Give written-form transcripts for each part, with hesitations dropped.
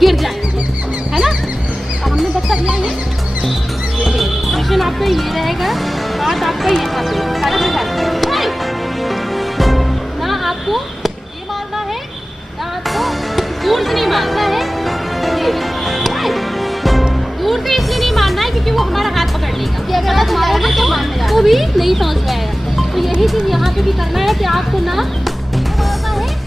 गिर जाएंगे, है ना। अब हमने बच्चा दिया है, क्वेश्चन आपका ये रहेगा, बात आपका ये ना आपको ये मारना है, ना आपको दूर से नहीं मारना है, दूर से इसलिए नहीं मारना है क्योंकि वो हमारा हाथ पकड़ लेगा, कि अगर आप मारोगे तो भी नहीं समझ पाएगा। तो यही चीज यहाँ पे भी करना है कि आपको ना मारना है,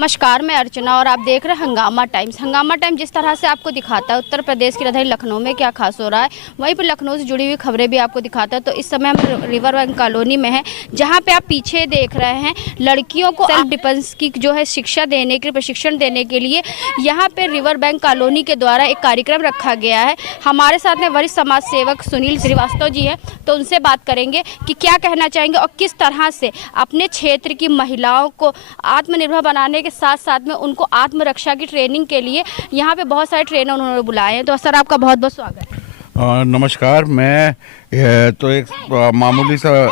नमस्कार, मैं अर्चना और आप देख रहे हैं हंगामा टाइम्स। हंगामा टाइम्स जिस तरह से आपको दिखाता है उत्तर प्रदेश की राजधानी लखनऊ में क्या खास हो रहा है, वहीं पर लखनऊ से जुड़ी हुई खबरें भी आपको दिखाता है। तो इस समय हम रिवर बैंक कॉलोनी में हैं, जहां पे आप पीछे देख रहे हैं लड़कियों को सेल्फ डिफेंस की जो है शिक्षा देने के लिए, प्रशिक्षण देने के लिए यहाँ पे रिवर बैंक कॉलोनी के द्वारा एक कार्यक्रम रखा गया है। हमारे साथ में वरिष्ठ समाज सेवक सुनील श्रीवास्तव जी हैं, तो उनसे बात करेंगे कि क्या कहना चाहेंगे और किस तरह से अपने क्षेत्र की महिलाओं को आत्मनिर्भर बनाने के साथ साथ में उनको आत्मरक्षा की ट्रेनिंग के लिए यहाँ पे बहुत सारे ट्रेनर उन्होंने बुलाए हैं। तो सर आपका बहुत बहुत स्वागत है। नमस्कार, मैं तो एक मामूली सा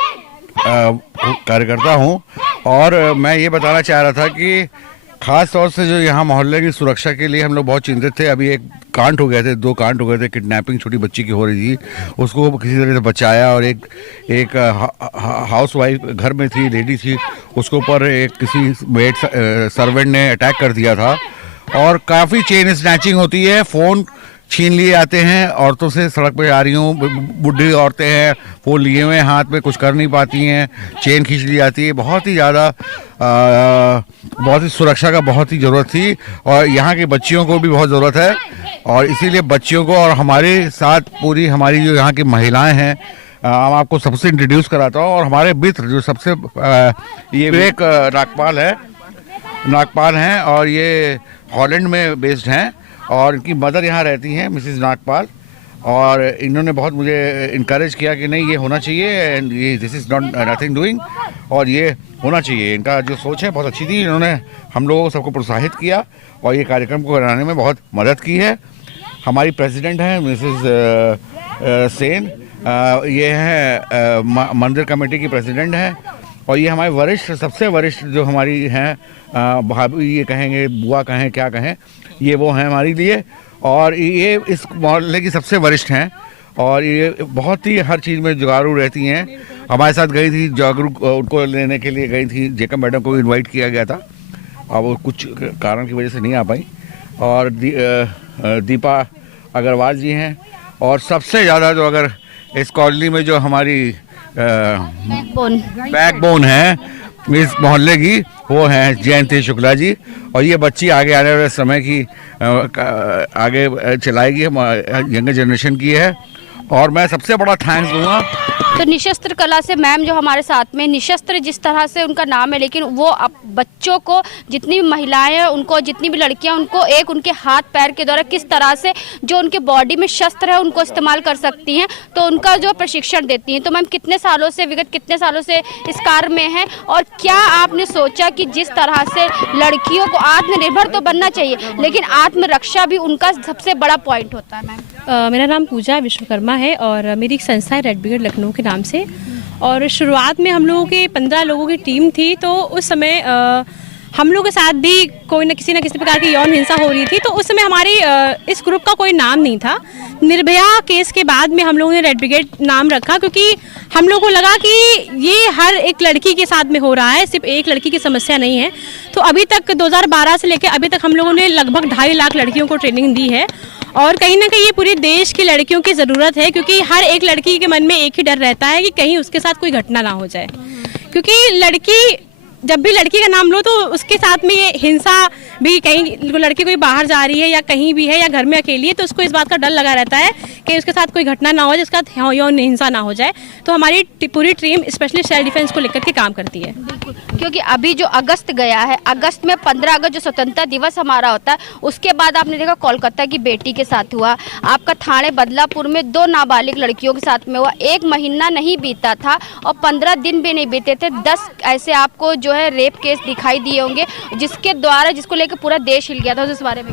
कार्यकर्ता हूँ और मैं ये बताना चाह रहा था कि ख़ास तौर से जो यहाँ मोहल्ले की सुरक्षा के लिए हम लोग बहुत चिंतित थे। अभी एक कांड हो गए थे, 2 कांड हो गए थे, किडनैपिंग छोटी बच्ची की हो रही थी, उसको किसी तरह से बचाया और एक हाउस वाइफ घर में थी, लेडी थी, उसके ऊपर एक किसी मेड सर्वेंट ने अटैक कर दिया था और काफ़ी चेन स्नैचिंग होती है, फ़ोन छीन लिए आते हैं औरतों से। सड़क पे आ रही हूँ, बुढ़ी औरतें हैं, फ़ोन लिए हुए हाथ में, कुछ कर नहीं पाती हैं, चेन खींच ली जाती है। बहुत ही ज़्यादा बहुत ही सुरक्षा का बहुत ही ज़रूरत थी और यहाँ की बच्चियों को भी बहुत ज़रूरत है और इसीलिए बच्चियों को और हमारे साथ पूरी हमारी जो यहाँ की महिलाएं हैं, हम आपको सबसे इंट्रोड्यूस कराता हूँ। और हमारे मित्र जो सबसे ये विवेक नागपाल हैं और ये हॉलैंड में बेस्ड हैं और इनकी मदर यहाँ रहती हैं, मिसेस नागपाल, और इन्होंने बहुत मुझे इनकरेज किया कि नहीं ये होना चाहिए एंड ये this is not nothing doing और ये होना चाहिए। इनका जो सोच है बहुत अच्छी थी, इन्होंने हम लोगों को सबको प्रोत्साहित किया और ये कार्यक्रम को बनाने में बहुत मदद की है। हमारी प्रेसिडेंट हैं मिसेस सेन, ये हैं मंदिर कमेटी की प्रेसिडेंट हैं और ये हमारे वरिष्ठ, सबसे वरिष्ठ जो हमारी हैं भाभी, ये कहेंगे बुआ कहें क्या कहें, ये वो हैं हमारे लिए और ये इस मोहल्ले की सबसे वरिष्ठ हैं और ये बहुत ही हर चीज़ में जुगारू रहती हैं। हमारे साथ गई थी, जागरूक उनको लेने के लिए गई थी, जेकब मैडम को इनवाइट किया गया था और वो कुछ कारण की वजह से नहीं आ पाई। और दीपा अग्रवाल जी हैं और सबसे ज़्यादा जो अगर इस कॉलोनी में जो हमारी बैकबोन है इस मोहल्ले की, वो हैं जयंती शुक्ला जी और ये बच्ची आगे आने वाले समय की आगे चलाएगी, यंगर जनरेशन की है और मैं सबसे बड़ा थैंक्स दूंगा। तो निशस्त्र कला से मैम जो हमारे साथ में, निशस्त्र जिस तरह से उनका नाम है, लेकिन वो बच्चों को, जितनी भी महिलाएं हैं उनको, जितनी भी लड़कियां, उनको एक उनके हाथ पैर के द्वारा किस तरह से जो उनके बॉडी में शस्त्र है उनको इस्तेमाल कर सकती हैं, तो उनका जो प्रशिक्षण देती हैं। तो मैम विगत कितने सालों से इस कार्य में है और क्या आपने सोचा कि जिस तरह से लड़कियों को आत्मनिर्भर तो बनना चाहिए लेकिन आत्मरक्षा भी उनका सबसे बड़ा पॉइंट होता है। मैम मेरा नाम पूजा विश्वकर्मा है और मेरी एक संस्था है रेड ब्रिगेड लखनऊ के नाम से और शुरुआत में हम लोगों की 15 लोगों की टीम थी। तो उस समय हम लोगों के साथ भी कोई न किसी प्रकार की यौन हिंसा हो रही थी। तो उस समय हमारी इस ग्रुप का कोई नाम नहीं था। निर्भया केस के बाद में हम लोगों ने रेड ब्रिगेड नाम रखा क्योंकि हम लोगों को लगा कि ये हर एक लड़की के साथ में हो रहा है, सिर्फ एक लड़की की समस्या नहीं है। तो अभी तक 2012 से लेकर अभी तक हम लोगों ने लगभग 2.5 लाख लड़कियों को ट्रेनिंग दी है और कहीं ना कहीं ये पूरे देश की लड़कियों की ज़रूरत है क्योंकि हर एक लड़की के मन में एक ही डर रहता है कि कहीं उसके साथ कोई घटना ना हो जाए, क्योंकि लड़की जब भी लड़की का नाम लो तो उसके साथ में ये हिंसा भी, कहीं लड़की कोई बाहर जा रही है या कहीं भी है या घर में अकेली है तो उसको इस बात का डर लगा रहता है कि उसके साथ कोई घटना ना हो जिसका यौन हिंसा ना हो जाए। तो हमारी पूरी टीम स्पेशली सेल्फ डिफेंस को लेकर के काम करती है। क्योंकि अभी जो अगस्त गया है, अगस्त में 15 अगस्त जो स्वतंत्रता दिवस हमारा होता है, उसके बाद आपने देखा कोलकाता की बेटी के साथ हुआ, आपका थाने बदलापुर में 2 नाबालिग लड़कियों के साथ में हुआ, 1 महीना नहीं बीता था और 15 दिन भी नहीं बीते थे, 10 ऐसे आपको जो है रेप केस दिखाई दिए होंगे जिसके द्वारा, जिसको लेकर पूरा देश हिल गया था। उस बारे में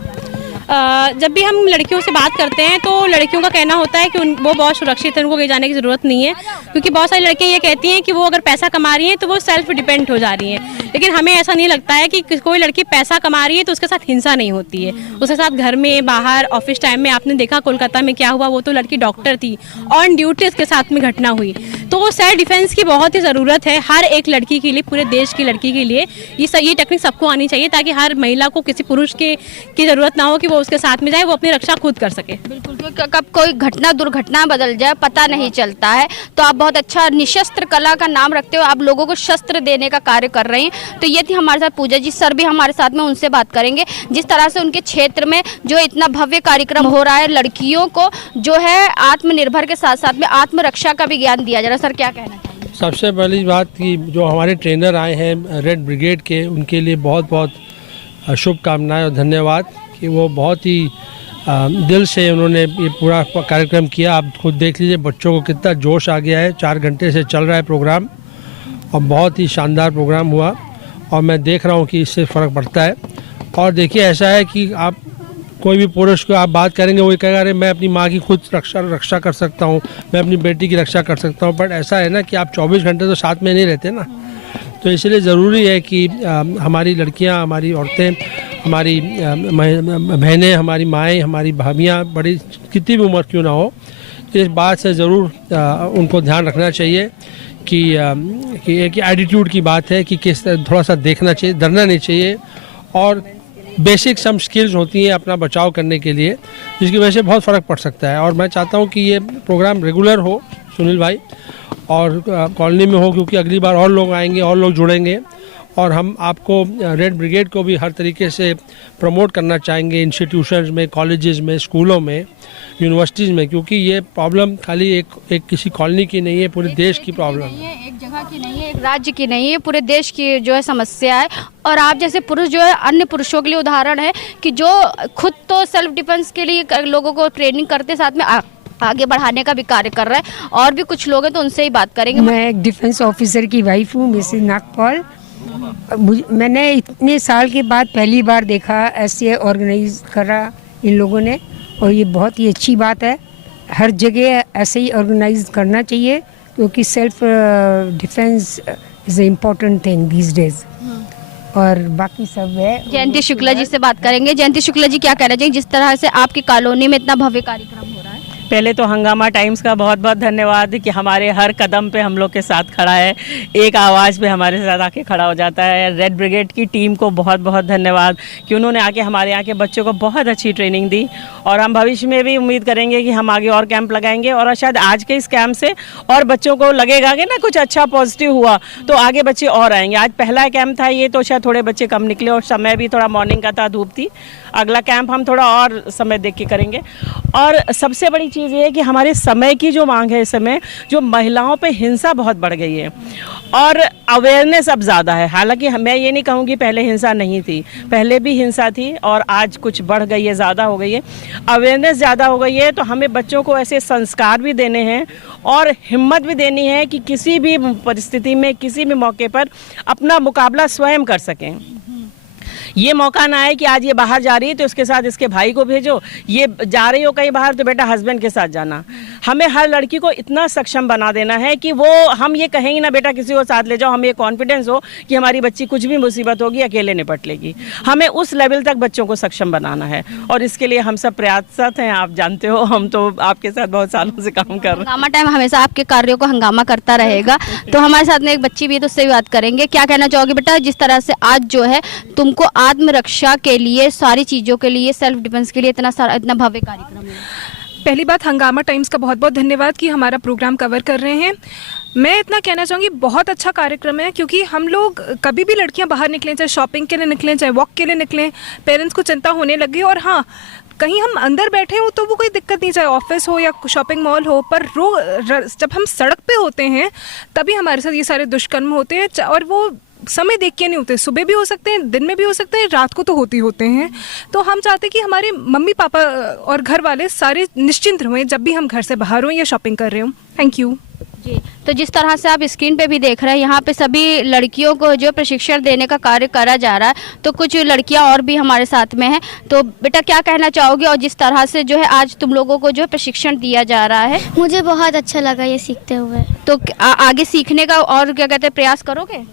जब भी हम लड़कियों से बात करते हैं तो लड़कियों का कहना होता है कि वो बहुत सुरक्षित है, उनको कहीं जाने की ज़रूरत नहीं है, क्योंकि बहुत सारी लड़कियां ये कहती हैं कि वो अगर पैसा कमा रही हैं तो वो सेल्फ डिपेंड हो जा रही हैं। लेकिन हमें ऐसा नहीं लगता है कि कोई लड़की पैसा कमा रही है तो उसके साथ हिंसा नहीं होती है। उसके साथ घर में, बाहर, ऑफिस टाइम में आपने देखा कोलकाता में क्या हुआ, वो तो लड़की डॉक्टर थी, ऑन ड्यूटी उसके साथ में घटना हुई। तो सेल्फ डिफेंस की बहुत ही ज़रूरत है हर एक लड़की के लिए, पूरे देश की लड़की के लिए। ये टेक्निक सबको आनी चाहिए ताकि हर महिला को किसी पुरुष की ज़रूरत ना हो कि वो उसके साथ में जाए, वो अपनी रक्षा खुद कर सके। बिल्कुल, क्योंकि कब कोई घटना दुर्घटना बदल जाए पता नहीं चलता है। तो आप बहुत अच्छा निशस्त्र कला का नाम रखते हो, आप लोगों को शस्त्र देने का कार्य कर रही हैं। तो ये थी हमारे साथ पूजा जी, सर भी हमारे साथ में, उनसे बात करेंगे जिस तरह से उनके क्षेत्र में जो इतना भव्य कार्यक्रम हो रहा है, लड़कियों को जो है आत्मनिर्भर के साथ साथ में आत्मरक्षा का भी ज्ञान दिया जा रहा है। सर क्या कहना चाहिए? सबसे पहली बात कि जो हमारे ट्रेनर आए हैं रेड ब्रिगेड के, उनके लिए बहुत बहुत शुभकामनाएं और धन्यवाद कि वो बहुत ही दिल से उन्होंने ये पूरा कार्यक्रम किया। आप खुद देख लीजिए बच्चों को कितना जोश आ गया है। 4 घंटे से चल रहा है प्रोग्राम और बहुत ही शानदार प्रोग्राम हुआ और मैं देख रहा हूँ कि इससे फ़र्क पड़ता है। और देखिए ऐसा है कि आप कोई भी पुरुष को आप बात करेंगे वो कहेगा अरे मैं अपनी माँ की खुद रक्षा कर सकता हूँ, मैं अपनी बेटी की रक्षा कर सकता हूँ। बट ऐसा है ना कि आप 24 घंटे तो साथ में नहीं रहते ना, तो इसलिए ज़रूरी है कि हमारी लड़कियाँ, हमारी औरतें, हमारी बहनें, हमारी माएँ, हमारी भाभियाँ, बड़ी कितनी भी उम्र क्यों ना हो, इस बात से ज़रूर उनको ध्यान रखना चाहिए कि एक एटीट्यूड की बात है कि किस थोड़ा सा देखना चाहिए, डरना नहीं चाहिए। और बेसिक सम स्किल्स होती हैं अपना बचाव करने के लिए, जिसकी वजह से बहुत फ़र्क पड़ सकता है। और मैं चाहता हूँ कि ये प्रोग्राम रेगुलर हो सुनील भाई, और कॉलोनी में हो, क्योंकि अगली बार और लोग आएंगे और लोग जुड़ेंगे। और हम आपको रेड ब्रिगेड को भी हर तरीके से प्रमोट करना चाहेंगे इंस्टीट्यूशंस में, कॉलेजेस में, स्कूलों में, यूनिवर्सिटीज़ में, क्योंकि ये प्रॉब्लम खाली एक किसी कॉलोनी की नहीं है, पूरे देश की प्रॉब्लम है, एक जगह की नहीं है, एक राज्य की नहीं है, पूरे देश की जो है समस्या है। और आप जैसे पुरुष जो है अन्य पुरुषों के लिए उदाहरण है कि जो खुद तो सेल्फ डिफेंस के लिए लोगों को ट्रेनिंग करते, साथ में आगे बढ़ाने का भी कार्य कर रहा है। और भी कुछ लोग हैं तो उनसे ही बात करेंगे। मैं एक डिफेंस ऑफिसर की वाइफ हूँ, मिसेस नागपाल। मैंने इतने साल के बाद पहली बार देखा ऐसे ऑर्गेनाइज करा इन लोगों ने, और ये बहुत ही अच्छी बात है। हर जगह ऐसे ही ऑर्गेनाइज करना चाहिए, क्योंकि self defence is a important thing these days. और बाकी सब है। जयंती शुक्ला जी से बात करेंगे। जयंती शुक्ला जी क्या कहना चाहिए जिस तरह से आपकी कॉलोनी में इतना भव्य कार्यक्रम हो रहा है? पहले तो हंगामा टाइम्स का बहुत बहुत धन्यवाद कि हमारे हर कदम पे हम लोग के साथ खड़ा है, एक आवाज़ पे हमारे साथ आके खड़ा हो जाता है। रेड ब्रिगेड की टीम को बहुत बहुत धन्यवाद कि उन्होंने आके हमारे यहाँ के बच्चों को बहुत अच्छी ट्रेनिंग दी। और हम भविष्य में भी उम्मीद करेंगे कि हम आगे और कैंप लगाएंगे, और शायद आज के इस कैंप से और बच्चों को लगेगा कि ना कुछ अच्छा पॉजिटिव हुआ तो आगे बच्चे और आएंगे। आज पहला कैंप था ये, तो शायद थोड़े बच्चे कम निकले और समय भी थोड़ा मॉर्निंग का था, धूप थी। अगला कैंप हम थोड़ा और समय देख के करेंगे। और सबसे बड़ी चीज़ ये है कि हमारे समय की जो मांग है, इस समय जो महिलाओं पे हिंसा बहुत बढ़ गई है और अवेयरनेस अब ज़्यादा है। हालांकि मैं ये नहीं कहूँगी पहले हिंसा नहीं थी, पहले भी हिंसा थी और आज कुछ बढ़ गई है, ज़्यादा हो गई है, अवेयरनेस ज़्यादा हो गई है। तो हमें बच्चों को ऐसे संस्कार भी देने हैं और हिम्मत भी देनी है कि किसी भी परिस्थिति में, किसी भी मौके पर अपना मुकाबला स्वयं कर सकें। ये मौका ना है कि आज ये बाहर जा रही है तो उसके साथ इसके भाई को भेजो, ये जा रही हो कहीं बाहर तो बेटा हस्बैंड के साथ जाना। हमें हर लड़की को इतना सक्षम बना देना है कि वो, हम ये कहेंगे ना बेटा किसी को साथ ले जाओ, हमें ये कॉन्फिडेंस हो कि हमारी बच्ची कुछ भी मुसीबत होगी अकेले निपट लेगी। हमें उस लेवल तक बच्चों को सक्षम बनाना है और इसके लिए हम सब प्रयासरत हैं। आप जानते हो हम तो आपके साथ बहुत सालों से काम कर रहे हैं। हंगामा टाइम हमेशा आपके कार्यों को हंगामा करता रहेगा। तो हमारे साथ में एक बच्ची भी है तो उससे भी बात करेंगे। क्या कहना चाहोगे बेटा जिस तरह से आज जो है तुमको आत्मरक्षा के लिए, सारी चीज़ों के लिए, सेल्फ डिफेंस के लिए इतना भव्य कार्यक्रम है? पहली बात हंगामा टाइम्स का बहुत बहुत धन्यवाद कि हमारा प्रोग्राम कवर कर रहे हैं। मैं इतना कहना चाहूँगी, बहुत अच्छा कार्यक्रम है, क्योंकि हम लोग कभी भी लड़कियां बाहर निकलें, चाहे शॉपिंग के लिए निकलें, चाहे वॉक के लिए निकलें, पेरेंट्स को चिंता होने लगी। और हाँ, कहीं हम अंदर बैठे हो तो वो कोई दिक्कत नहीं, चाहे ऑफिस हो या शॉपिंग मॉल हो, पर जब हम सड़क पे होते हैं तभी हमारे साथ ये सारे दुष्कर्म होते हैं। और वो समय देख के नहीं होते, सुबह भी हो सकते हैं, दिन में भी हो सकते हैं, रात को तो होते हैं। तो हम चाहते हैं कि हमारे मम्मी पापा और घर वाले सारे निश्चिंत रहें जब भी हम घर से बाहर हों या शॉपिंग कर रहे हों। थैंक यू जी। तो जिस तरह से आप स्क्रीन पे भी देख रहे हैं, यहाँ पे सभी लड़कियों को जो प्रशिक्षण देने का कार्य करा जा रहा है, तो कुछ लड़कियाँ और भी हमारे साथ में हैं। तो बेटा क्या कहना चाहोगे, और जिस तरह से जो है आज तुम लोगों को जो प्रशिक्षण दिया जा रहा है? मुझे बहुत अच्छा लगा ये सीखते हुए। तो आगे सीखने का और क्या कहते हैं प्रयास करोगे?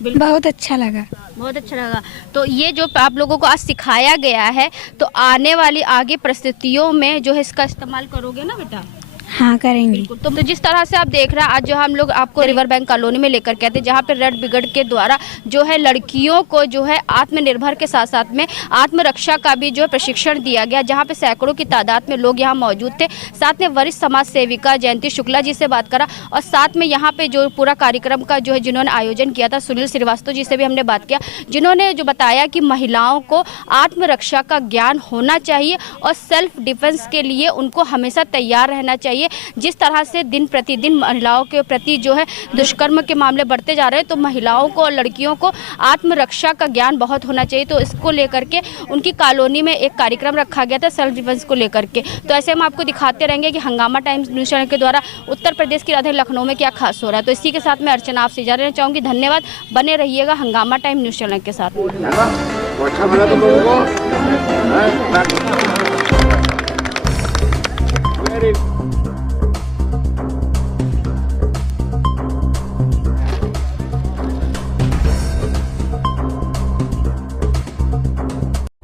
बहुत अच्छा लगा। बहुत अच्छा लगा। तो ये जो आप लोगों को आज सिखाया गया है, तो आने वाली आगे परिस्थितियों में जो है इसका इस्तेमाल करोगे ना बेटा? हाँ, करेंगे। तो जिस तरह से आप देख रहे हैं, आज जो हम लोग आपको रिवर बैंक कॉलोनी में लेकर कहते हैं, जहाँ पे रेड ब्रिगेड के द्वारा जो है लड़कियों को जो है आत्मनिर्भर के साथ साथ में आत्मरक्षा का भी जो है प्रशिक्षण दिया गया, जहाँ पे सैकड़ों की तादाद में लोग यहाँ मौजूद थे। साथ में वरिष्ठ समाज सेविका जयंती शुक्ला जी से बात करा, और साथ में यहाँ पे जो पूरा कार्यक्रम का जो है जिन्होंने आयोजन किया था, सुनील श्रीवास्तव जी से भी हमने बात किया, जिन्होंने जो बताया कि महिलाओं को आत्मरक्षा का ज्ञान होना चाहिए और सेल्फ डिफेंस के लिए उनको हमेशा तैयार रहना चाहिए। जिस तरह से दिन प्रतिदिन महिलाओं के प्रति जो है दुष्कर्म के मामले बढ़ते जा रहे हैं, तो महिलाओं को और लड़कियों को आत्मरक्षा का ज्ञान बहुत होना चाहिए। तो इसको लेकर के उनकी कॉलोनी में एक कार्यक्रम रखा गया था सेल्फ डिफेंस को लेकर के। तो ऐसे हम आपको दिखाते रहेंगे कि हंगामा टाइम्स न्यूज़ चैनल के द्वारा उत्तर प्रदेश की राजधानी लखनऊ में क्या खास हो रहा है। तो इसी के साथ मैं अर्चना आपसे इजाज़त लेना चाहूँगी। धन्यवाद, बने रहिएगा हंगामा टाइम न्यूज़ चैनल के साथ।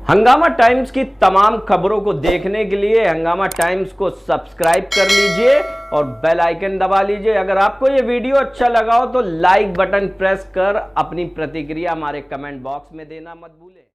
हंगामा टाइम्स की तमाम खबरों को देखने के लिए हंगामा टाइम्स को सब्सक्राइब कर लीजिए और बेल आइकन दबा लीजिए। अगर आपको ये वीडियो अच्छा लगा हो तो लाइक बटन प्रेस कर अपनी प्रतिक्रिया हमारे कमेंट बॉक्स में देना मत भूलें।